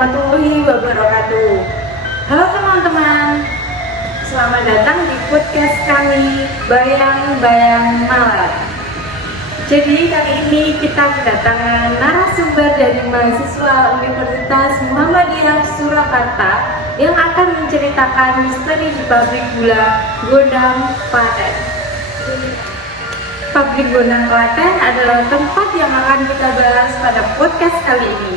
warahmatullahi wabarakatuh. Halo teman-teman, selamat datang di podcast kami Bayang-Bayang Malam. Jadi kali ini kita kedatangan narasumber dari mahasiswa Universitas Muhammadiyah Surakarta yang akan menceritakan misteri di pabrik gula Gondang Klaten. Pabrik Gondang Klaten adalah tempat yang akan kita bahas pada podcast kali ini.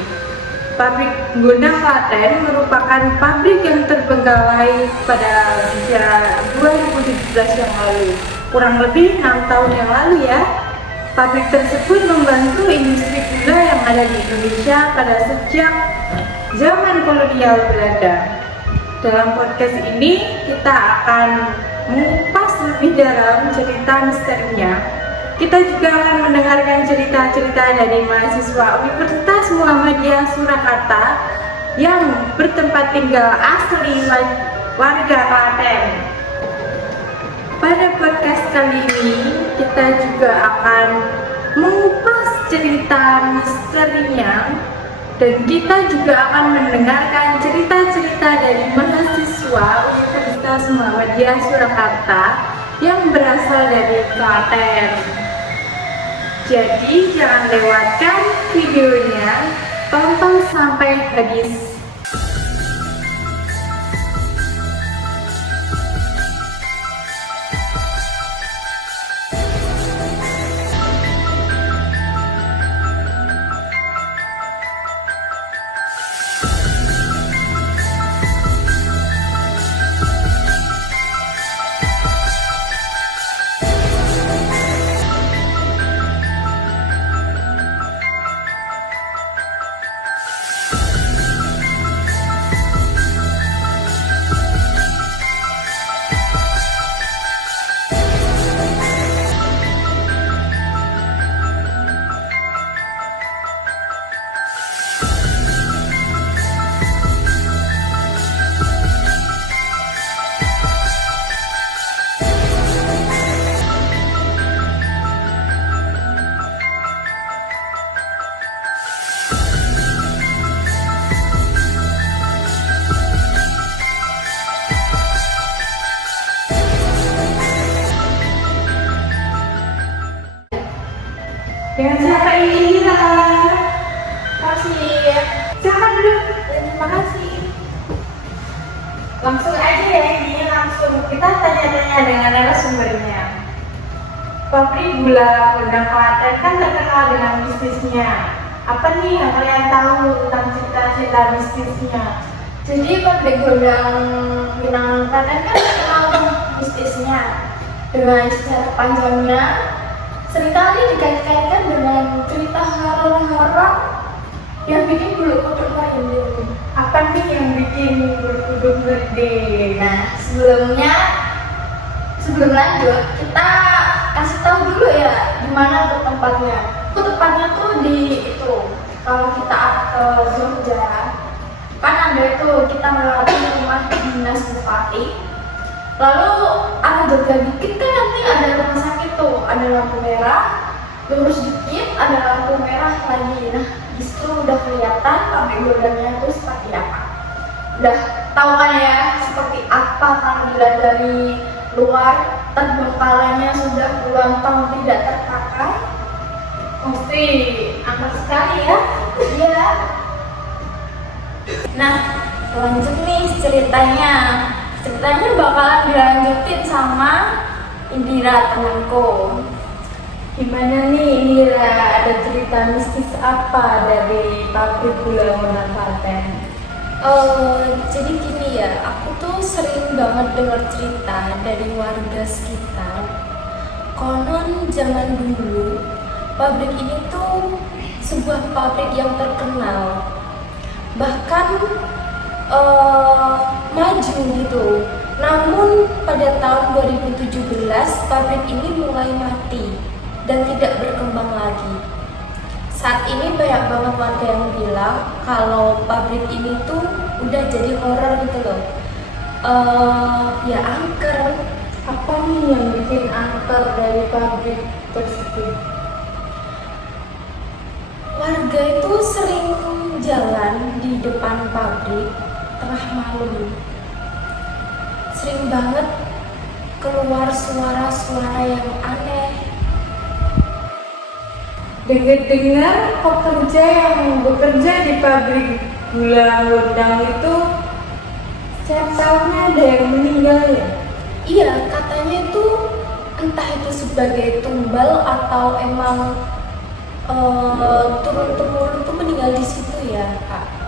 Pabrik Gondang Klaten merupakan pabrik yang terbengkalai pada usia 2017 yang lalu, kurang lebih 6 tahun yang lalu ya. Pabrik tersebut membantu industri gula yang ada di Indonesia pada sejak zaman kolonial Belanda. Dalam podcast ini kita akan mengupas lebih dalam cerita misterinya. Kita juga akan mendengarkan cerita-cerita dari mahasiswa Universitas Muhammadiyah Surakarta yang bertempat tinggal asli warga Klaten. Pada podcast kali ini kita juga akan mengupas cerita misterinya dan kita juga akan mendengarkan cerita-cerita dari mahasiswa Universitas Muhammadiyah Surakarta yang berasal dari Klaten. Jadi jangan lewatkan videonya, tonton sampai habis. Dengan siapa ini lah? Kasih. Siapa dulu? Terima kasih. Langsung aja ya ini, langsung kita tanya-tanya dengan narasumbernya. Pabrik gula Gondang Klaten kan terkenal dengan mistisnya. Apa nih yang kalian tahu tentang cerita-cerita mistisnya? Jadi pabrik Gondang Klaten kan terkenal mistisnya dengan sejarah panjangnya. Seringkali dikait-kaitkan dengan cerita horor-horor yang bikin bulu kuduk merinding. Apa nih yang bikin bulu kuduk merinding? Nah, sebelum lanjut, kita kasih tahu dulu ya di mana tuh tempatnya. Tempatnya tuh di itu. Kalau kita ke Jogja, kan ada itu kita melewati rumah dinas bupati. Lalu arah Jogja dikit kan nanti ada rumah sakit tuh, ada lampu merah, lurus dikit ada lampu merah lagi. Nah, disitu udah kelihatan pabrik gondangnya itu seperti apa. Udah tahu kan ya seperti apa tampilan dari luar, terbengkalainya sudah puluhan tahun tidak terpakai. Mesti angker sekali ya. Iya. Nah, lanjut nih ceritanya. Ceritanya bakalan dilanjutin sama Indira temanku. Gimana nih Indira, ada cerita mistis apa dari pabrik gula Gondang Klaten? Jadi gini ya, aku tuh sering banget dengar cerita dari warga sekitar. Konon zaman dulu, pabrik ini tuh sebuah pabrik yang terkenal. Bahkan maju gitu. Namun pada tahun 2017 pabrik ini mulai mati dan tidak berkembang lagi. Saat ini banyak banget warga yang bilang kalau pabrik ini tuh udah jadi horor gitu loh. Ya angker. Apa nih yang bikin angker dari pabrik tersebut? Warga itu sering jalan di depan depan pabrik tengah malam. Sering banget keluar suara-suara yang aneh. Dengar-dengar pekerja yang bekerja di pabrik gula Gondang itu setiap tahunnya ada yang meninggal ya? Iya, katanya itu entah itu sebagai tumbal atau emang turun-temurun tuh meninggal di situ ya, Kak.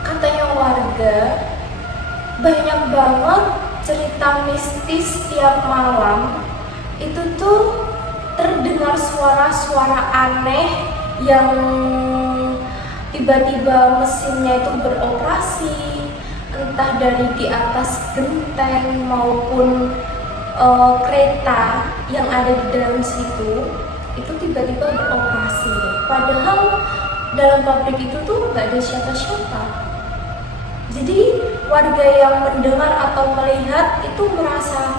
Katanya warga banyak banget cerita mistis tiap malam. Itu tuh terdengar suara-suara aneh yang tiba-tiba mesinnya itu beroperasi, entah dari di atas genteng maupun kereta yang ada di dalam situ itu tiba-tiba beroperasi. Padahal dalam pabrik itu tuh nggak ada siapa-siapa. Jadi warga yang mendengar atau melihat itu merasa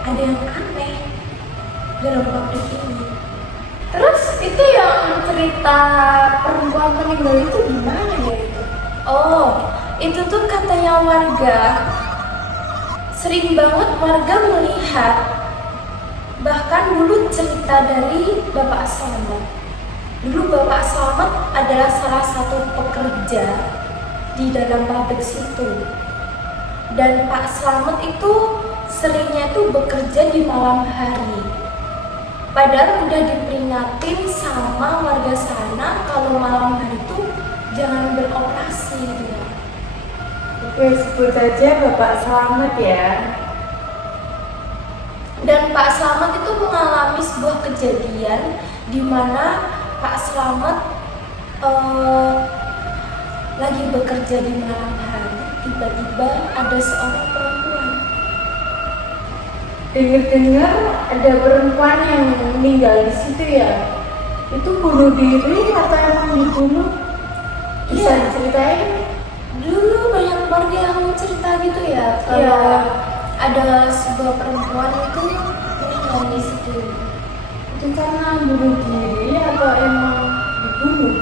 ada yang aneh dalam pabrik ini. Terus itu yang cerita perempuan meninggal itu gimana ya itu? Oh, itu tuh katanya warga, sering banget warga melihat, bahkan dulu cerita dari Bapak Slamet. Dulu Bapak Slamet adalah salah satu pekerja di dalam pabrik situ. Dan Pak Slamet itu seringnya tuh bekerja di malam hari. Padahal udah diperingatin sama warga sana kalau malam hari itu jangan beroperasi gitu. Oke, sebut aja Bapak Slamet ya. Dan Pak Slamet itu mengalami sebuah kejadian di mana Pak Slamet lagi bekerja di malam hari, tiba-tiba ada seorang perempuan. Dengar-dengar ada perempuan yang meninggal di situ ya? Itu bunuh diri atau emang dibunuh? Bisa Iya. diceritain? Dulu banyak warga yang cerita gitu ya, kalau ada sebuah perempuan itu meninggal di situ. Itu karena bunuh diri atau emang dibunuh?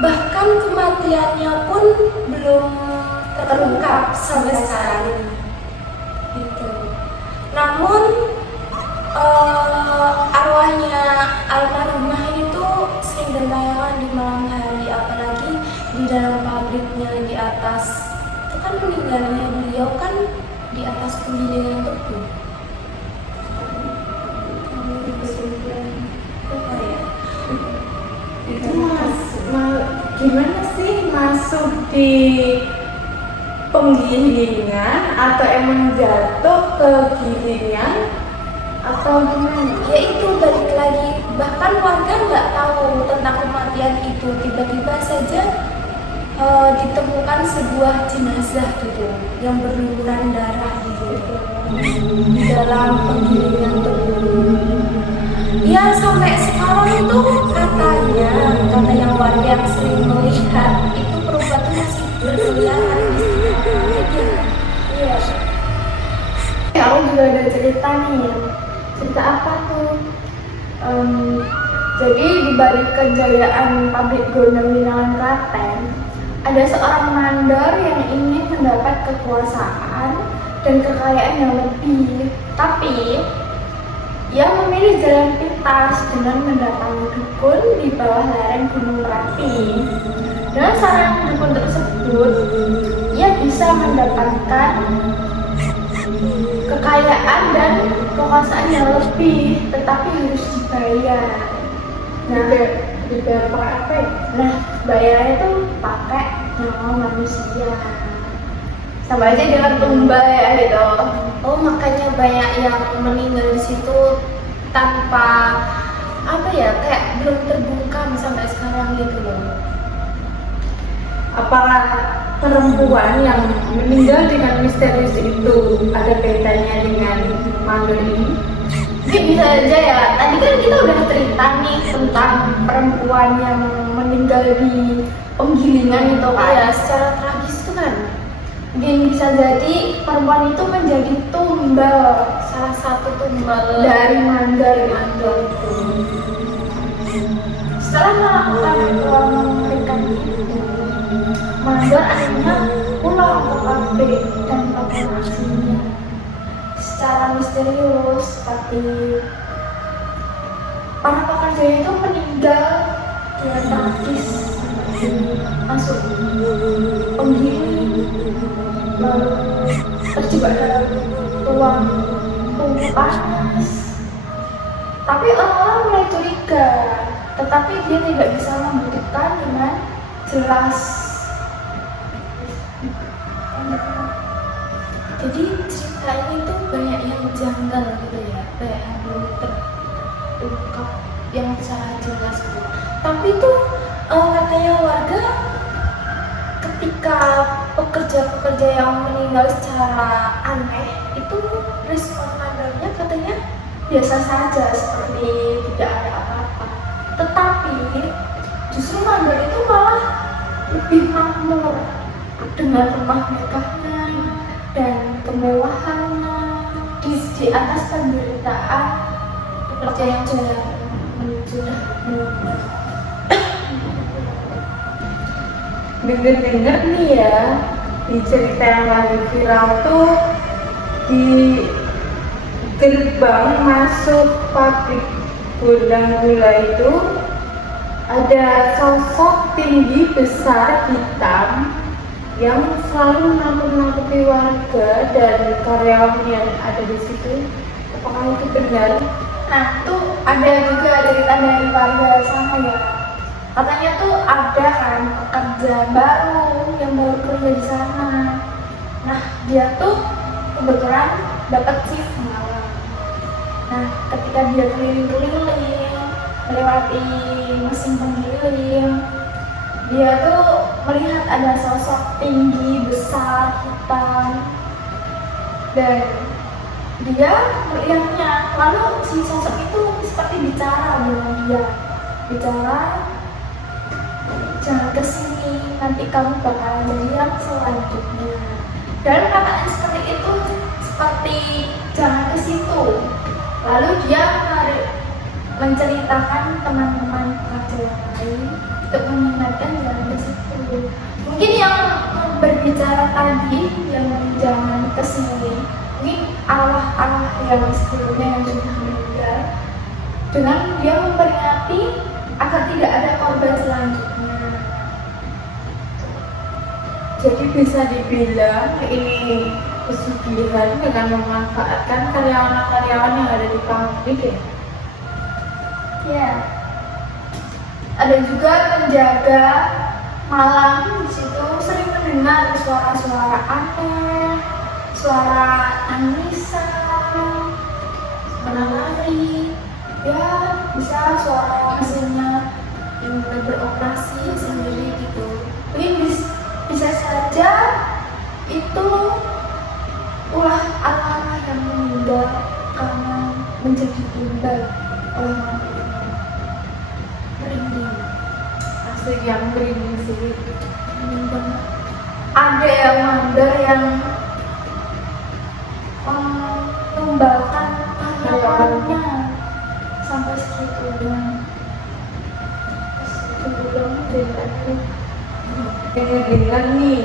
Bahkan kematiannya pun belum terungkap sampai sekarang. Gitu. Namun arwahnya almarhumah itu sering bertayangan di malam hari, apalagi di dalam pabriknya di atas. Itu kan meninggalnya beliau kan di atas penggilingan tebu. Apa ya? Itu gimana sih masuk di penggilingan atau emang jatuh ke gilingan atau gimana? Ya itu balik lagi, bahkan warga nggak tahu tentang kematian itu. Tiba-tiba saja ditemukan sebuah jenazah gitu yang berlumuran darah gitu di dalam penggilingan tebu. Ya sampai sekarang itu katanya warga yang sering melihat itu perempuan itu masih berkeliaran di situ. Iya. Aku juga ada cerita nih. Cerita apa tuh? Jadi di balik kejayaan pabrik Gondang Winangan Klaten, ada seorang mandor yang ingin mendapat kekuasaan dan kekayaan yang lebih. Tapi ia memilih jalan pintas dengan mendatangi dukun di bawah lereng Gunung Merapi. Dengan saran dukun tersebut, ia bisa mendapatkan kekayaan dan kekuasaan yang lebih, tetapi harus dibayar. Nah, dibayar pakai apa ya? Nah, bayarnya itu pakai nyawa manusia. Sama aja dengan tumbal ya gitu. Oh makanya banyak yang meninggal di situ tanpa apa ya, kayak belum terbungkam sampai sekarang gitu loh. Apakah perempuan yang meninggal dengan misterius itu ada kaitannya dengan mandor ini? Ini bisa aja ya. Tadi kan kita udah cerita nih tentang perempuan yang meninggal di penggilingan itu kan. Ya, secara tragis itu kan. Mungkin bisa jadi perempuan itu menjadi tumbal, salah satu tumbal Dari mandor itu. Setelah melakukan ritual mengerikan itu, mandor mendengar akhirnya pulang ke pabrik dan melakukan aksinya secara misterius, seperti para pekerja itu meninggal dengan tragis, masuk penggiling, lalu terjebak dalam ruang tunggu panas. Tapi orang-orang mulai curiga, tetapi dia tidak bisa membuktikan dengan jelas. Jadi cerita ini tuh banyak yang janggal gitu ya, kayak yang belum terungkap yang secara jelas gitu. Tapi tuh katanya warga ketika pekerja-pekerja yang meninggal secara aneh itu respon mandornya katanya biasa saja, seperti tidak ada apa-apa. Tetapi justru mandor itu malah lebih makmur dengan rumah megahnya dan kemewahannya di atas penderitaan pekerja yang sudah meninggal. Dengar-dengar nih ya, di cerita yang lagi viral tuh di gerbang masuk pabrik Gondang Gula itu ada sosok tinggi besar hitam yang selalu menakut-nakuti warga dan karyawan yang ada di situ. Apakah itu benar? Nah, tuh ada juga cerita dari warga sana ya. Katanya tuh ada kan pekerja baru yang baru kerja di sana. Nah, dia tuh kebetulan dapat shift malam. Nah, ketika dia keliling-keliling melewati mesin penggiling, dia tuh melihat ada sosok tinggi besar hitam dan dia melihatnya. Lalu si sosok itu seperti bicara dengan dia, bicara, jangan kesini, nanti kamu bakalan jadi yang selanjutnya. Dan katanya seperti itu, seperti jangan ke situ. Lalu dia menceritakan teman-teman pekerja yang lain untuk mengingatkan jangan ke situ. Mungkin yang berbicara tadi yang jangan ke sini, mungkin arwah-arwah yang sebelumnya yang sudah meninggal, dengan dia memperingati agar tidak ada korban selanjutnya. Jadi bisa dibilang ini pesugihan dengan memanfaatkan karyawan-karyawan yang ada di pabrik ya? Ya. Ada juga penjaga malam di situ sering mendengar suara-suara aneh, suara tangisan, suara lari, ya bisa suara mesinnya yang mulai beroperasi sendiri gitu. Mungkin bisa saja itu ulah arwah yang meninggal karena menjadi tumbal oleh manusia. Merinding, Asli yang merinding sih. merinding banget. Ada yang mandor yang menumbalkan karyawannya sampai segitunya. Segitu banget ceritanya. Dengar-dengar nih,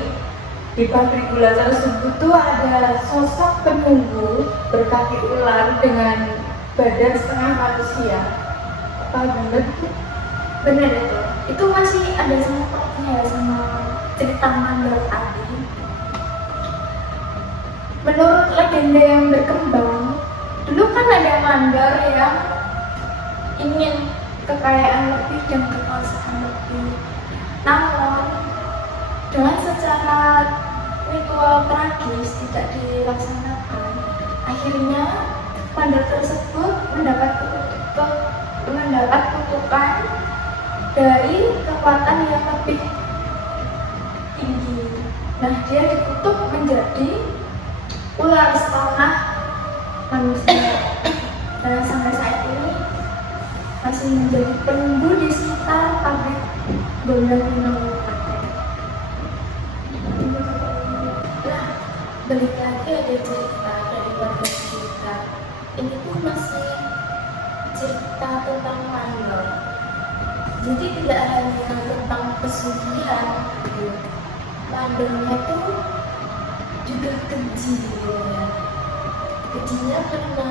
di pabrik gula tersebut tuh ada sosok penunggu berkaki ular dengan badan setengah manusia. Apa bener? Bener itu masih ada sangkutnya ya sama cerita mandor tadi. Menurut legenda yang berkembang, dulu kan ada mandor yang ingin kekayaan lebih dan kekuasaan lebih. Namun dengan secara ritual tragis tidak dilaksanakan, akhirnya mandor tersebut mendapat kutukan dari kekuatan yang lebih tinggi. Nah, dia dikutuk menjadi ular setengah manusia. Dan sampai saat ini masih menjadi penunggu di sekitar pabrik Gondang Gula. Nah, balik lagi ada cerita dari warga sekitar. Ini tuh masih cerita tentang mandor. Jadi tidak hanya tentang pesugihan, mandornya tuh juga keji ya. Kejinya karena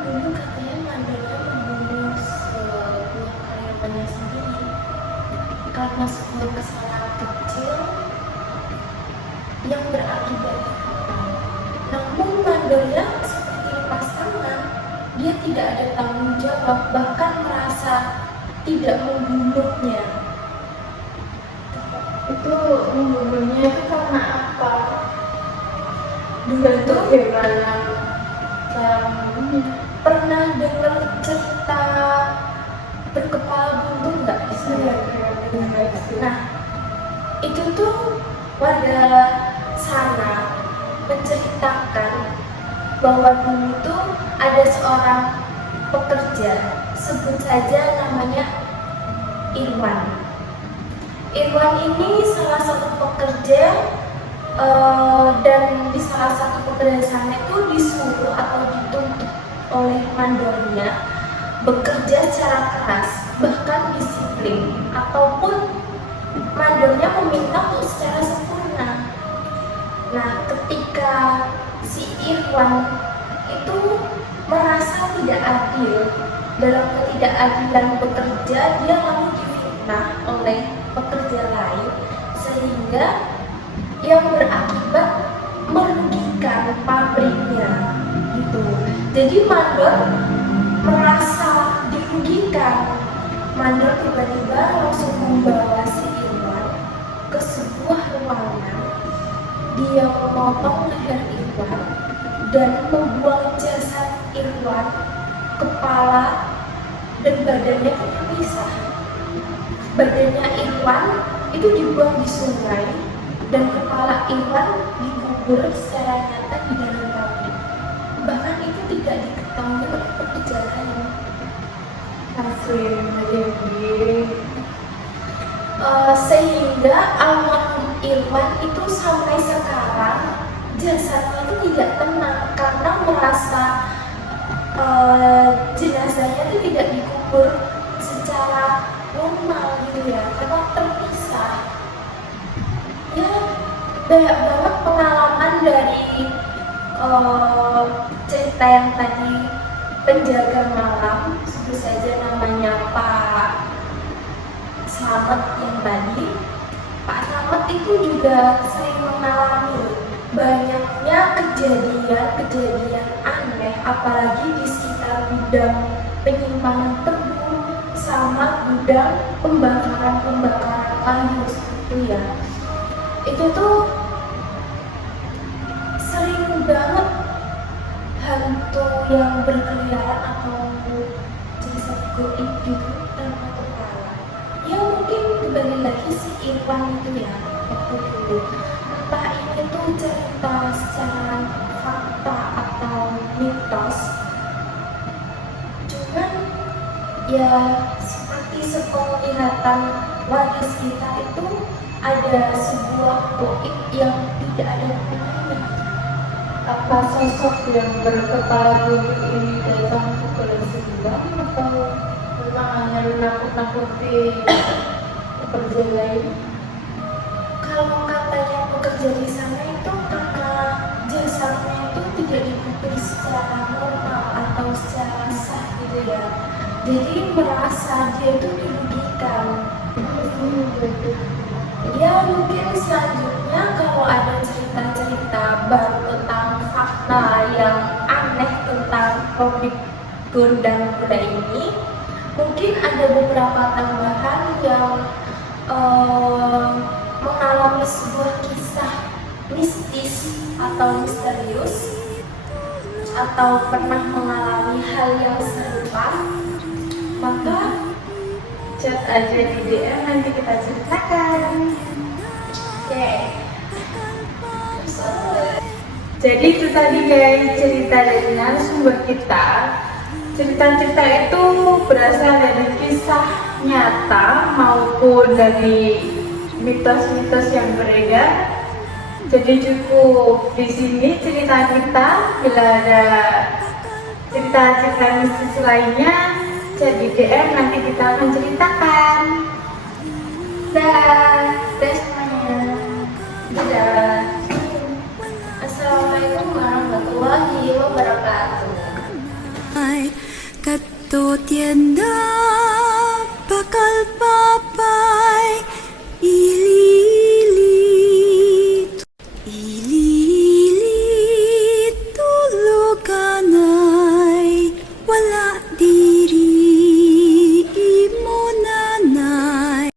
dulu katanya mandornya membunuh sebuah karyawannya sendiri karena sebuah kesalahan kecil yang berakibat fatal. Namun mandornya seperti lepas tangan, dia tidak ada tanggung jawab, bahkan merasa tidak membunuhnya. Itu membunuhnya itu karena apa? Dulu Itu tuh gimana cara membunuhnya? pernah dengar cerita berkepala buntung nggak? Nah, itu tuh warga sana menceritakan bahwa dulu tuh ada seorang pekerja, sebut saja namanya Irwan. Irwan ini salah satu pekerja dan di salah satu pekerjaan sana itu disuruh atau dituntut oleh mandornya bekerja secara keras, bahkan disiplin, ataupun mandornya meminta untuk secara sempurna. Nah, ketika si Irwan itu merasa tidak adil dalam ketidakadilan bekerja, dia lalu difitnah oleh pekerja lain sehingga yang berakibat merugikan pabriknya gitu. Jadi mandor merasa dirugikan. Mandor tiba-tiba langsung membawa si Irwan ke sebuah ruangan. Dia memotong leher Irwan dan membuang jasad Irwan, kepala dan badannya terpisah. Badannya Irwan itu dibuang di sungai dan kepala Irwan dikubur secara nyata di dalam pabrik. Bahkan itu tidak diketahui oleh pekerja lain. Asli Sehingga almarhum Irwan itu sampai sekarang jasadnya itu tidak tenang karena merasa jenazahnya itu tidak dikubur secara normal gitu ya, karena terpisah. Ya, banyak banget pengalaman dari cerita yang tadi penjaga malam, sebut saja namanya Pak Slamet yang tadi. Pak Slamet itu juga sering mengalami banyaknya kejadian-kejadian aneh, apalagi di sekitar gudang penyimpanan tebu sama gudang pembakaran kayu seperti itu ya. Itu tuh sering banget hantu yang berkeliaran atau jasad goib gitu tanpa kepala. Ya mungkin kembali lagi si Irwan itu ya waktu dulu. Entah ini tuh cerita secara fakta atau mitos. Cuman ya seperti sepenglihatan warga sekitar itu ada sebuah goib yang tidak ada kepalanya. apa sosok yang berkepala bumi ini datang ke sebelah atau memang hanya nakut-nakuti pekerja lain? Kalau katanya pekerja di sana itu karena jasanya itu tidak dikubur secara normal atau secara sah gitu ya, jadi merasa dia itu dirugikan. Ya mungkin selanjutnya kalau ada cerita-cerita baru tentang fakta yang aneh tentang pabrik gondang dia ini, mungkin ada beberapa tambahan yang mengalami sebuah kisah mistis atau misterius atau pernah mengalami hal yang serupa, maka Chat aja di DM, nanti kita ceritakan. oke. Jadi itu tadi guys cerita dari narasumber kita. Cerita-cerita itu berasal dari kisah nyata maupun dari mitos-mitos yang beredar. Jadi cukup di sini cerita kita. Bila ada cerita-cerita mistis lainnya, chat di DM, nanti kita akan ceritakan. Dah. 多点的